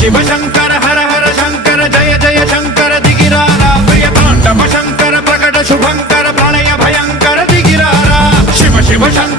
शिव शंकर हर हर शंकर जय जय शंकर दिगिरारा प्रिय तांडव शंकर प्रकट शुभंकर प्रणय भयंकर दिगिरारा शिव शिव शंकर